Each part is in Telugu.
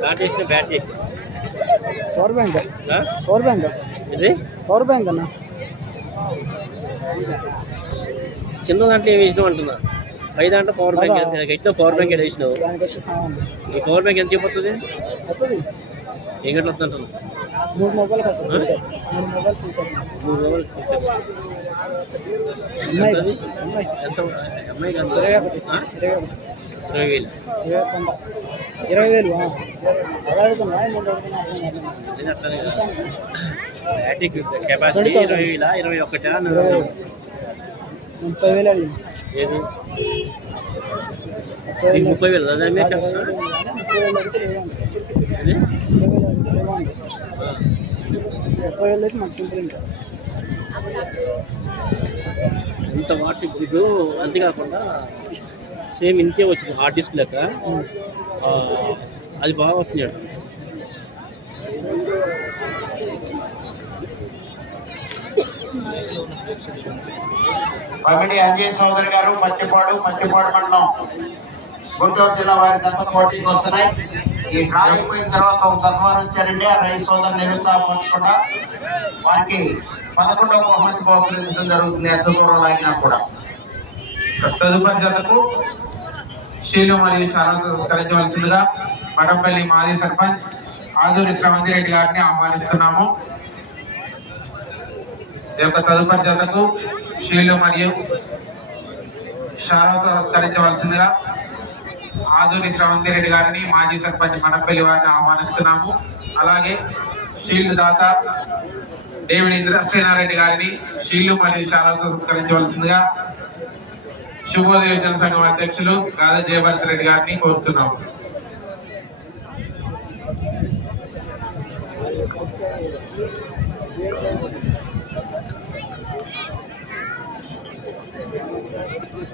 బ్యాట్ చేసిన బ్యాట్ చేసి పవర్ బ్యాంక్? పవర్ బ్యాంక్ ఇది పవర్ బ్యాంక్ అన్న కింద దాంట్లో ఏం వేసినావు అంటున్నా పై దాంట్లో పవర్ బ్యాంక్ ఎంత పవర్ బ్యాంక్ వేసినావు వచ్చి సామాన్. ఈ పవర్ బ్యాంక్ ఎంత చెప్పొస్తుంది ఏం గంటలు వస్తుంది అంటున్నా మూడు మొబైల్ వస్తుంది మూడు మొబైల్ ఫీచర్ మూడు రోజులు కూర్చొని. అమ్మాయి ఎంతది? అమ్మాయి. ఎంత? ఇరవై ఒకటి వేలు. ఇరవై వేలు. అడుగుతున్నా నేను అట్లానే కదా. కెపాసిటీ ఇరవై వేల? ఇరవై ఒకటా ముప్పై వేలు ఏది? ముప్పై వేలు. మీద? ముప్పై చెప్తున్నా వేలు అడిగితే లేదండి ఏది? ముప్పై వేలు అడిగితే లేదండి ఆ. ముప్పై వేలు అయితే సింపుల్ ఇంకా ఇంత వాట్స్ ఇప్పుడు అంతేకాకుండా సేమ్ ఇంతే వచ్చింది హార్డ్ డిస్క్ లెక్క. ఆ, అది బాగా వస్తుంది అట పమిడి అంజయ్ చౌదరి గారు మత్తిపాడు మత్తిపాడు మండలం గుంటూరు జిల్లా వారి జత పోటీకి వస్తున్నాయి. ఈ డ్రా అయిపోయిన తర్వాత ఒక గతవారం వచ్చారండి. ఆ రైతు సోదరు నిరుత్సాహపరచకుండా వారికి పదకొండవ బహుమతి బహుకరించడం జరుగుతుంది. ఎంత దూరం లాగినా కూడా. తదుపరి జతకు శీలు మరియు చాలా సత్కరించవలసిందిగా మఠంపల్లి మాజీ సర్పంచ్ ఆదూరి శ్రవంతి రెడ్డి గారిని ఆహ్వానిస్తున్నాము. యొక్క తదుపరి జతకు శీలు మరియు షారాతో సత్కరించవలసిందిగా ఆదూరి శ్రవంతి రెడ్డి గారిని మాజీ సర్పంచ్ మడపల్లి వారిని ఆహ్వానిస్తున్నాము. అలాగే షీల్డ్ దాత డేవిడ్ ఇంద్రసేనారెడ్డి గారిని షీల్డ్ మరియు చాలా సత్కరించవలసిందిగా శుభోదయ సంఘం అధ్యక్షులు గాదా జయభరత్ రెడ్డి గారిని కోరుతున్నాము.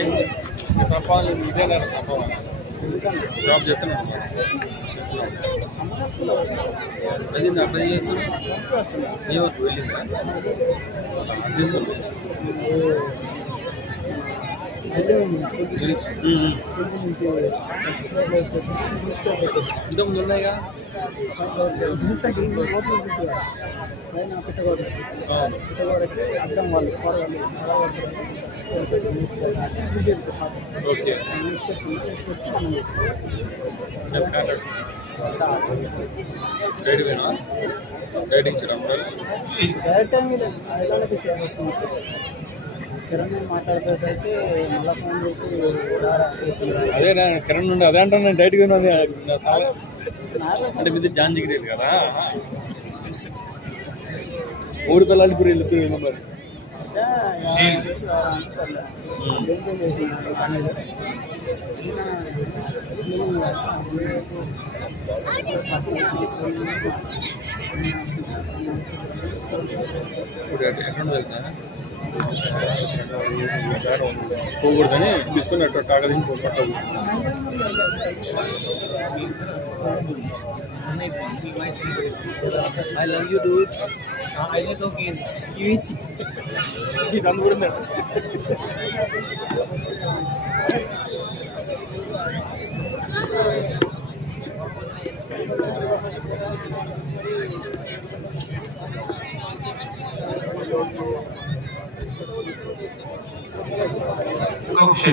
అంటే సఫాలు ఇదేనా సఫా జాబ్ చేస్తున్నాను అది అట్లా చేసి ఏమో వెళ్ళిందా? తీసుకోండి తెలుసు. ఇంతకుముందు ఉన్నాయిగా? పెట్టకూడదు పెట్టకూడదు అర్థం వాళ్ళు ఓకే రైడ్ వేనా రైడింగ్ చేయడం టైం ఫోన్ చేసి అదే నా కిరణ్ నుండి అదే అంటాను నేను డైట్గా ఉన్నది నా చాలా అంటే మీద జాంజిగిరి కదా? ఊరి పిల్లలు ఇప్పుడు వెళ్తున్నారు మరి. ఇప్పుడు ఎక్కడ ఎక్కడ ఉందో తెలుసా పోకూడదని తీసుకుని అట్లా తాగదని పట్టదు ఐ লক্ষ্যে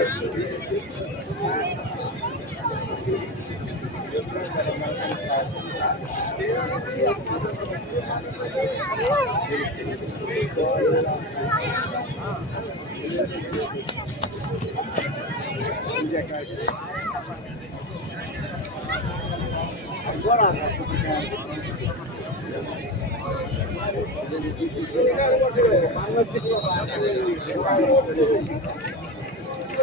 ఓకే ఇది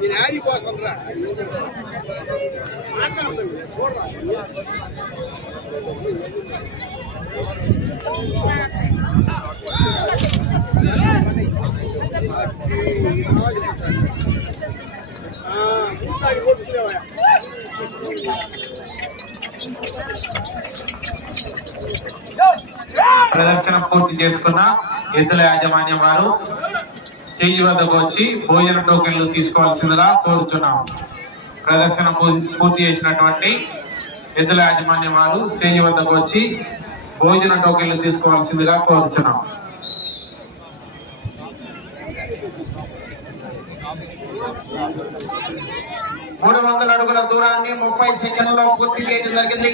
నేను ఆడిపోతాను రా చూడరా మూతాడి కొట్టుకునేవా ప్రదక్షిణ పూర్తి చేసుకున్న ఎద్దుల యాజమాన్యం వారు స్టేజ్ వద్దకు వచ్చి భోజన టోకెన్లు తీసుకోవాల్సిందిగా కోరుతున్నాము. ప్రదక్షిణ పూర్తి చేసినటువంటి ఎద్దుల యాజమాన్యం వారు స్టేజ్ వద్దకు వచ్చి భోజన టోకెన్లు తీసుకోవాల్సిందిగా కోరుతున్నాం మూడు వందల అడుగుల దూరాన్ని ముప్పై సెకండ్లో పూర్తి చేయడం జరిగింది.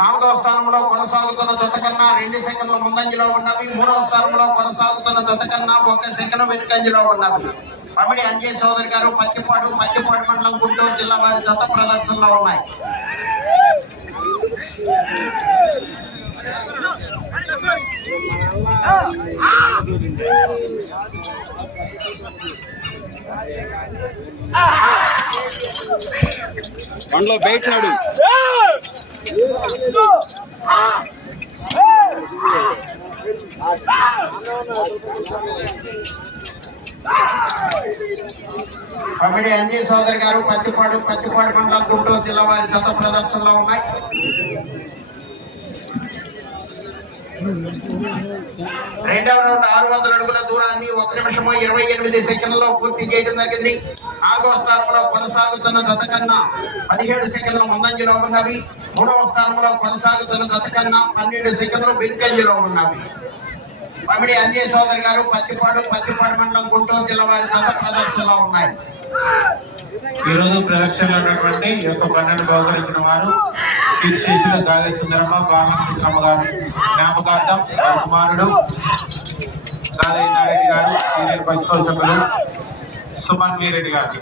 నాలుగవ స్థానంలో కొనసాగుతున్న జత కన్నా రెండు సెకండ్ల ముందంజలో ఉన్నవి. మూడవ స్థానంలో కొనసాగుతున్న జత కన్నా ఒక సెకండ్ వెనుకంజలో ఉన్నవి. పమిడి అంజయ్ సోదరి గారు పత్తిపాడు పత్తిపాడు మండలం గుంటూరు జిల్లా వారి జత ప్రదర్శనలో ఉన్నాయి. బండ్లో బయటనాడు పమిడి అంజయ్ సోదరి గారు పత్తిపాడు పత్తిపాడు మండలం గుంటూరు జిల్లా వారి జత ప్రదర్శనలో ఉన్నాయి. రెండవ రౌండ్ ఆరు వందల అడుగుల దూరాన్ని ఒక నిమిషము ఇరవై ఎనిమిది సెకండ్లలో పూర్తి చేయడం జరిగింది. నాలుగవ స్థానంలో కొనసాగుతున్న దత కన్నా పదిహేడు సెకండ్ల ముందంజలో ఉన్నవి. మూడవ స్థానంలో కొనసాగుతున్న దత కన్నా పన్నెండు సెకండ్లు వెనుకంజలో ఉన్నవి. పమిడి అంజయ్ సోదరి గారు పత్తిపాడు పత్తిపాడు మండలం గుంటూరు జిల్లా వారి జత ప్రదర్శనలో ఉన్నాయి. ఈ రోజు ప్రదర్శనలో ఉన్నటువంటి ఈ యొక్క బండను బహుకరించిన వారు కీర్తిశేషులు గాలి సుందరమ్మ బామకృష్ణమ్మ గారు జ్ఞాపకార్థం కుమారుడు గాలి నారెడ్డి గారు సీనియర్ ప్రిన్సిపల్ సభ్యులు సుమన్ వీరెడ్డి గారు.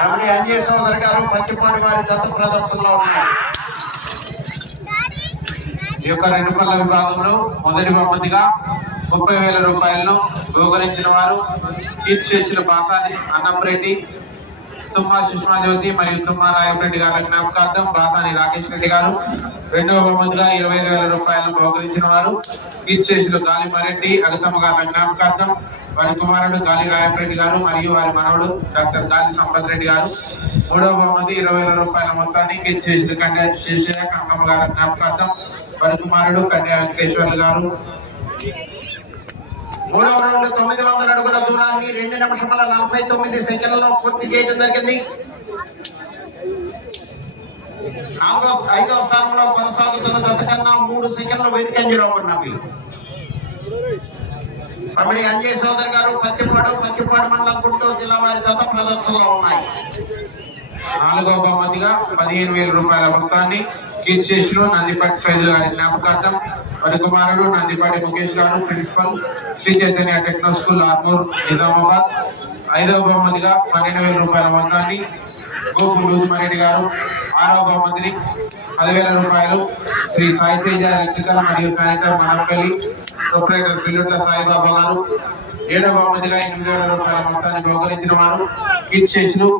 రమణి అంజయ్ సోదరి గారు పత్తిపాడు వారి జత ప్రదర్శనలో ఉన్నారు. ఈ యొక్క రెండు పళ్ళ విభాగంలో మొదటి బహుమతిగా ముప్పై వేల రూపాయలను బహుకరించిన వారు కీర్తిశేషులు బాసాని అన్నంరెడ్డి తుమ్మా సుష్మాజ్యోతి మరియు తుమ్మా రాయపరెడ్డి గారి జ్ఞాపకార్థం బాసాని రాకేష్ రెడ్డి గారు రెండవ బహుమతిగా ఇరవై ఐదు వేల రూపాయలను బహుకరించిన వారు కీర్తిశేషులు గాలిమారెడ్డి అగతమ్మ గారి జ్ఞాపకార్థం వారి కుమారుడు గాలి రాయపరెడ్డి గారు మరియు వారి మనవడు డాక్టర్ గాలి సంపత్ రెడ్డి గారు. మూడవ బహుమతి ఇరవై వేల రూపాయల మొత్తాన్ని కీర్తిశేషులు కండ్యా శేషయ్య కనకమ్మ గారి జ్ఞాపకార్థం వారి కుమారుడు కన్యా వెంకటేశ్వర్లు గారు. మూడవ రౌండ్ తొమ్మిది వందల అడుగుల దూరాన్ని రెండు నిమిషముల నలభై తొమ్మిది సెకండ్లలో పూర్తి చేయడం జరిగింది. నాలుగో ఐదవ స్థానంలో కొనసాగుతున్న జత కన్నా మూడు సెకండ్లు వెనుకంజలో ఉన్నవి కబడ్డీ అంజయ్ సోదర్ గారు పత్తిపాడు పత్తిపాడు మండలం గుంటూరు జిల్లా వారి జత ప్రదర్శనలో ఉన్నాయి. నాలుగో బహుమతిగా పదిహేను వేల రూపాయల మొత్తాన్ని కీర్తి కీర్తిశేషులు నందిపాటి ఫైజు గారి జ్ఞాపకార్థం వారి నందిపాటి ముఖేష్ గారు principal Shri Chaitanya techno school Armoor Nizamabad. ఐదవ బహుమతిగా పన్నెండు వేల రూపాయల మొత్తాన్ని గోపు లూజిమారెడ్డి గారు. ఆరవ బహుమతిని పదివేల రూపాయలు శ్రీ సాయితేజ ఎలక్ట్రికల్ మరియు సాయంత్రం మనపల్లి ప్రొపరేటర్ పిల్లుట్ల సాయిబాబా గారు. ఏడవ బహుమతిగా ఎనిమిది వేల రూపాయల మొత్తాన్ని బహుకరించిన వారు. కీర్తిశేషులు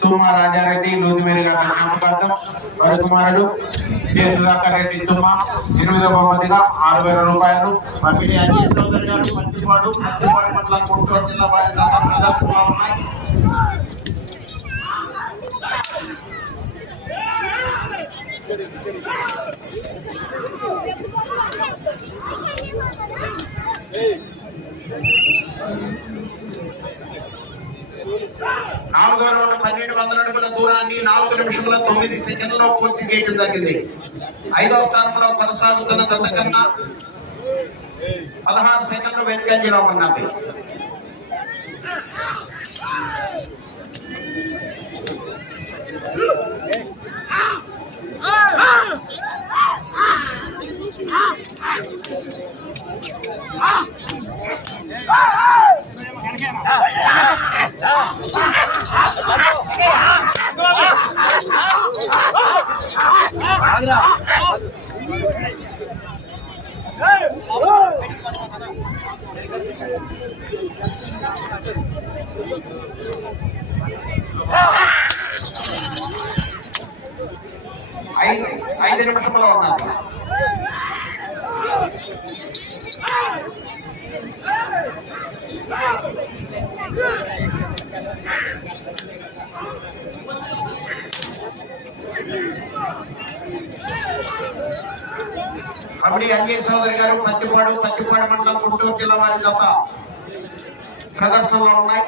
తుమ్మ రాజారెడ్డి లోతుమేరి గారి జ్ఞాపకార్థం వారి కుమారుడు జె. సుధాకర్ రెడ్డి తుమ్మ ఎనిమిదవ బహుమతిగా ఆరు వేల రూపాయలు పంపిణీ సోదరి గారు పత్తిపాడు పత్తిపాడు గుంటూరు జిల్లా వారి ప్రదర్శనలో ఉన్నాయి. నాలుగో రౌండ్ పన్నెండు వందల అడుగుల దూరాన్ని నాలుగు నిమిషముల తొమ్మిది సెకండ్లలో పూర్తి చేయడం జరిగింది. ఐదవ స్థానంలో కొనసాగుతున్న జత కన్నా పదహారు సెకండ్లు వెనుకంజలో ఉన్నవి ఐదు ఐదు నిమిషంలో ఉన్నది కబడ్డీ అంజయ్ సోదరి గారు పత్తిపాడు పత్తిపాడు మండలం గుంటూరు జిల్లా వారి జత ప్రదర్శనలో ఉన్నాయి.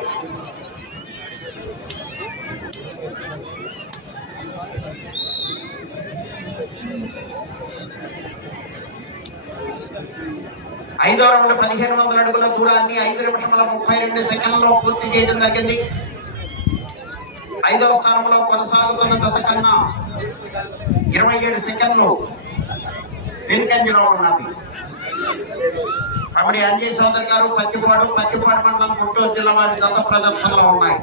ఐదో రౌండ్ పదిహేను వందల అడుగుల దూరాన్ని ఐదు నిమిషముల ముప్పై రెండు సెకండ్లో పూర్తి చేయడం జరిగింది. ఐదవ స్థానంలో కొనసాగుతున్న తనకన్నా కన్నా ఇరవై ఏడు సెకండ్లు వెనుకంజలో ఉన్నవి. కాబట్టి అంజయ్ సోదర్ గారు పత్తిపాడు పత్తిపాడు మండలం గుంటూరు జిల్లా వారి గత ప్రదర్శనలో ఉన్నాయి.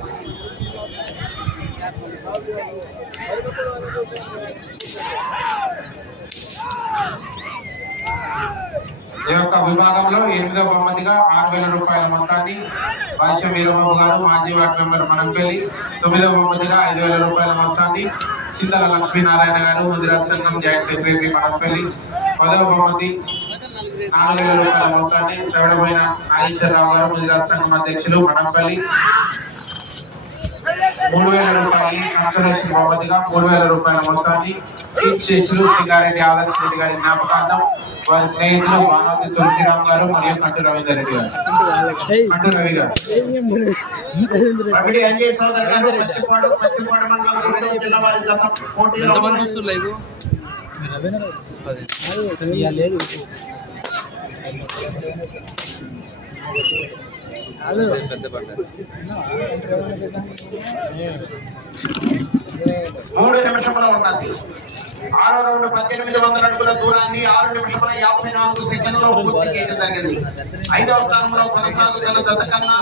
ఈ యొక్క విభాగంలో ఎనిమిదవ బహుమతిగా ఆరు వేల రూపాయల మొత్తాన్ని భాష్యం వీరబాబు గారు మాజీ వార్డు మెంబర్ మనంపల్లి తొమ్మిదవ బహుమతిగా ఐదు వేల రూపాయల మొత్తాన్ని సిందల లక్ష్మీనారాయణ గారు ముదిరాజ్ సంఘం జాయింట్ సెక్రటరీ మనంపల్లి. పదవ బహుమతి నాలుగు వేల రూపాయల మొత్తాన్ని శ్రవణమైన నాగేశ్వరరావు గారు ముదిరాజ్ సంఘం అధ్యక్షులు మనంపల్లి. మూడు వేల రూపాయలు కన్సర్వేషన్ బహుమతిగా మూడు వేల రూపాయల మొత్తాన్ని సింగారెడ్డి ఆదర్శ రెడ్డి గారి జ్ఞాపకార్థం వారి స్నేహితులు తులసిరామ్ గారు మరియు కంటు రవీందర్ రెడ్డి గారు. కంటు రవి గారు. అంజయ్ సోదర్ మండలం జిల్లా వారి పోటీలో లేదు. కాదు పెద్ద మూడు నిమిషముల ఉన్నది. ఆరో రౌండ్ పద్దెనిమిది వందల అడుగుల దూరాన్ని ఆరు నిమిషముల యాభై నాలుగు సెకండ్లలో పూర్తి చేయడం జరిగింది. ఐదవ స్థానంలో కొనసాగుతున్న జత కన్నా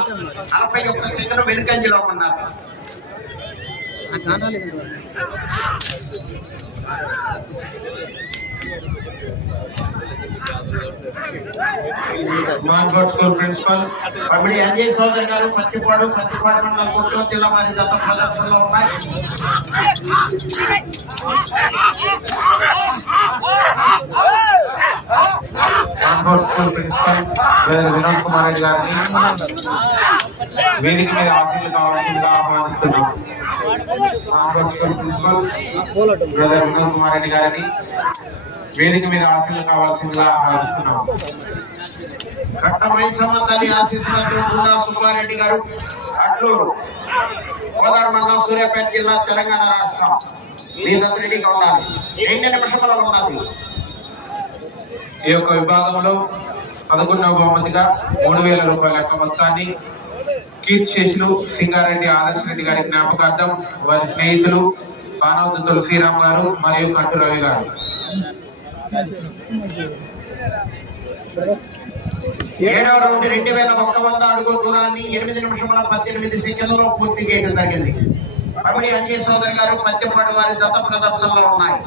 నలభై ఒక్క సెకండ్ వెనుకంజలో ఉన్నారు. కానాలి స్కూల్ ప్రిన్సిపల్ అప్పుడు అంజయ్ సోదరి గారు పత్తిపాడు పత్తిపాడు మండలం గుంటూరు జిల్లా వారి జత ప్రదర్శనలో ఉన్నాయి. మార్గోడ్ స్కూల్ ప్రిన్సిపల్ వినోద్ కుమార్ రెడ్డి గారిని. వేదిక మీద ఆఫీసులు కావాల్సిందిగా ఆహ్వానిస్తున్నాం. మార్గోడ్ స్కూల్ ప్రిన్సిపల్ వినోద్ కుమార్ రెడ్డి గారిని. వేదిక మీద ఆశలు కావాల్సిందిగా ఆహ్వానిస్తున్నాం కట్టమై సంబంధాన్ని ఆశీస్సులతో గుండా సుబ్బారెడ్డి గారు అట్లూరు కోదాడ మండలం సూర్యాపేట జిల్లా తెలంగాణ రాష్ట్రం. మీరంతా ఉండాలి. ఎన్ని నిమిషముల ఉండాలి? ఈ యొక్క విభాగంలో పదకొండవ బహుమతిగా మూడు వేల రూపాయల యొక్క మొత్తాన్ని కీర్తి శేషులు సింగారెడ్డి ఆదర్శ రెడ్డి గారి జ్ఞాపకార్థం వారి స్నేహితులు బానవతి తులసీరామ్ గారు మరియు కట్టు రవి గారు. ఏడవ రౌండ్ రెండు వేల ఒక్క వంద అడుగు దూరాన్ని ఎనిమిది నిమిషముల పద్దెనిమిది సెకండ్లలో పూర్తి చేయడం జరిగింది. అప్పుడు అంజయ్ సోదరి గారు పత్తిపాడు వారి జత ప్రదర్శనలో ఉన్నాయి.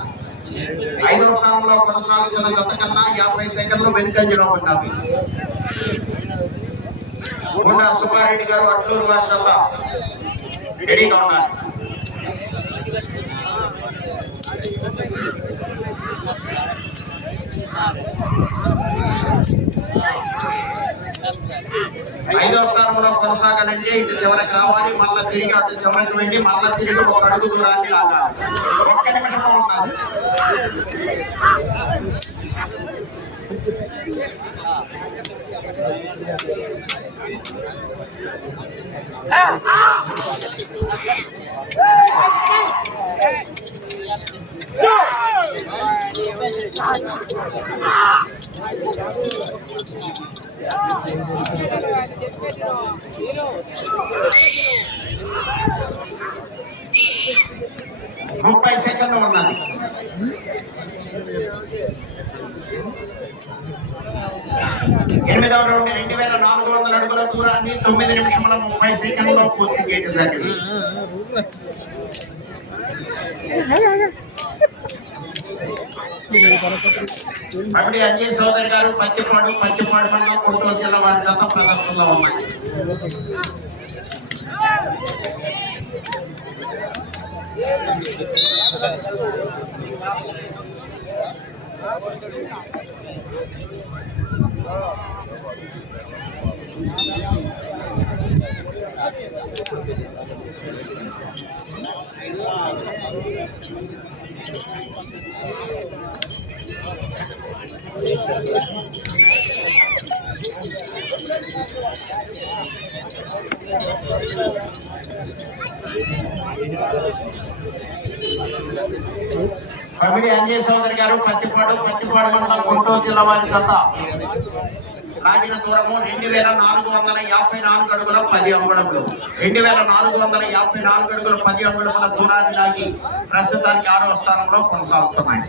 ఐదవ స్థానంలో కొనసాగుతున్న జత కన్నా యాభై సెకండ్లు వెనుకంజలో ఉన్నాయి గుండా సుబ్బారెడ్డి గారు అట్లూరు వారి జత రెడీగా ఉన్నారు. ఐదవ స్థానంలో కొనసాగాలంటే ఇది చివరికి రావాలి మళ్ళా తిరిగి అటు చివరికి వెళ్ళి మళ్ళా తిరిగి ఒక అడుగు దూరాన్ని లాగాలి ఒక్క నిమిషం ఉండాలి. ముప్పై సెకండ్లు ఉన్నది ఎనిమిదవ రౌండ్ రెండు వేల నాలుగు వందల అడుగుల దూరాన్ని తొమ్మిది నిమిషముల ముప్పై సెకండ్లో పూర్తి చేయడం జరిగింది. అప్పుడు అంజయ్ సోదరి గారు పత్తిపాడు పత్తిపాడు మండలం గుంటూరు జిల్లా వారి జత ప్రదర్శనలో ఉన్నాయి. కమిడి అంజయ్ గారు పత్తిపాడు పత్తిపాడు మండలం గుంటూరు జిల్లా వారి జత. లాగిన దూరము రెండు వేల నాలుగు వందల యాభై నాలుగు అడుగుల పది అంగుళములు. రెండు వేల నాలుగు వందల యాభై నాలుగు అడుగుల పది అంగుళముల దూరాన్ని లాగి ప్రస్తుతానికి ఆరవ స్థానంలో కొనసాగుతున్నాయి.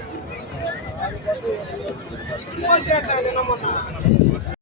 我现在在那么难。